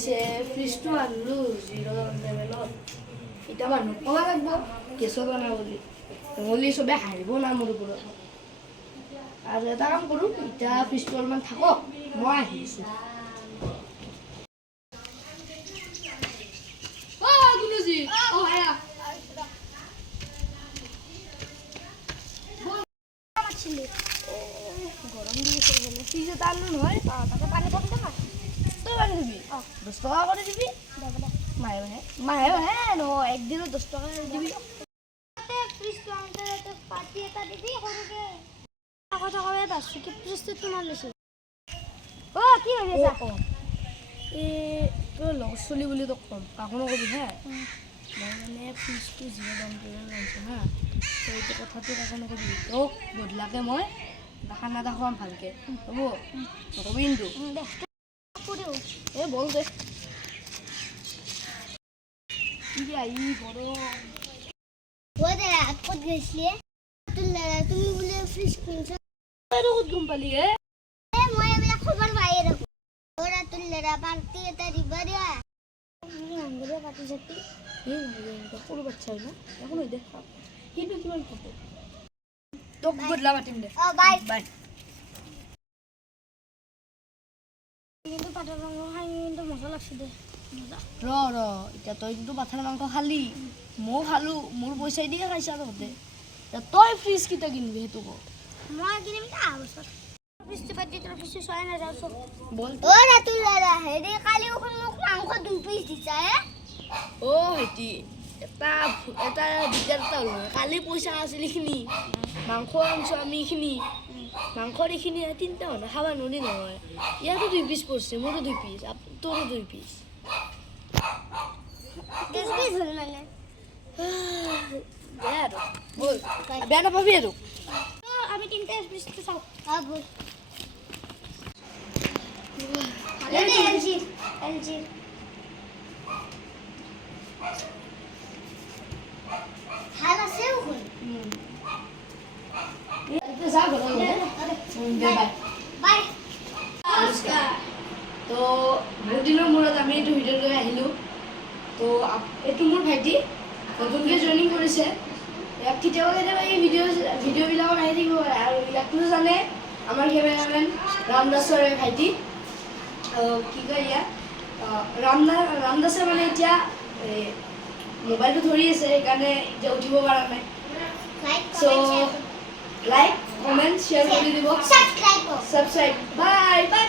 পিছে ফ্ৰিজটো আনিলোঁ 0 লেভেলত এতিয়া মানুহ ক'ব লাগিব গেছত অনা বুলি নহ'লে চবে হাৰিব না মোৰ ওপৰত আৰু এটা কাম কৰোঁ এতিয়া ফ্ৰিজটো অলপমান থাকক মই আহিছোঁ গুণুজি গৰম দি গৈছে বোলে ফ্ৰিজ এটা আনিলোঁ নহয় তাতে পানী কম টকা তই পানী দিবি 10 টকা কৰি দিবি মাহে মাহে মাহে মাহে নহয় একদিনত 10 টকা দিবি ফ্ৰিজটো আনতে পাৰ্টি এটা দিবি সৰুকে কথা কবে পাৰছো কি ফ্ৰিজটো তোমাৰ লৈছে কি হৈ আছে এই তোৰ লগ চলি বুলি তোক ক'ম কাকো নকবি হে মই মানে ফ্ৰিজটো 0 লেভেলত আনিছোঁ হা তই এইটো কথাটো কাকো নকবি তোক বদলাকে মই খানা এটা খুৱাম ভালকৈ হ'ব নকবি কিন্তু এই বল দে কি আহি গৰম ক'ত গৈছিলে তুমি বোলে ফ্ৰিজ কিনছা ক'ত গম পালি হে মই এইবিলাক খবৰ পাইয়ে থাকোঁ তোৰ ল'ৰা পাৰ্টি এটা দিব দিয়া পাৰ্টি চাৰ্টি সৰু বাচ্ছা হয় ন একো নহয় দে কিন্তু কিমান খাব তোক বদলা পাতিম দে বাই বাই কিন্তু পাঠাৰ মাংস খাই কিন্তু মজা লাগছে দে ৰ এতিয়া তই কিন্তু পাঠাৰ মাংস খালি ময়ো খালোঁ মোৰ পইচাই দিয়ে খাইছা তহঁতে তই ফ্ৰিজ কেইটা কিনিবি সেইটো ক মই কিনিম অহা বছৰ ফ্ৰিজটো পাতি তোৰ ফ্ৰিজটো চোৱাই নাযাওঁ চব বল ৰাতুল দাদা হেৰি কালি মোক মাংস 2 পিচ দিছা হেতি এটা দিগদাৰ এটা হ'ল নহয় কালি পইচা আছিল এইখিনি মাংস আনিছোঁ আমি এইখিনি মাংসৰ এইখিনি 3টা মানুহ খাব নোৱাৰি নহয় ইয়াতো 2 পিচ পৰিছে মোৰো 2 পিচ তোৰো 2 পিচ হ'ল মানে বেয়া আৰু বল বেয়া নাপাবি আৰু আমি 3টা ফ্ৰিজটো চাওঁ বল এলজি ভাল আছে বাই নমস্কাৰ তো বহুত দিনৰ মূৰত আমি এইটো ভিডিঅ' লৈ আহিলোঁ তো এইটো মোৰ ভাইটি নতুনকৈ জইনিং কৰিছে ইয়াক কেতিয়াবা এই ভিডিঅ'বিলাকত আহি থাকিব পাৰে আৰু ইয়াকতো জানে আমাৰ কেমেৰামেন ৰামদাসৰ ভাইটি কি কয় ইয়াক ৰামদাসে মানে এতিয়া মোবাইলটো ধৰি আছে সেইকাৰণে এতিয়া উঠিব পৰা নাই চ' লাইক কমেণ্ট শ্বেয়াৰ কৰি দিব ছাবস্ক্ৰাইব বাই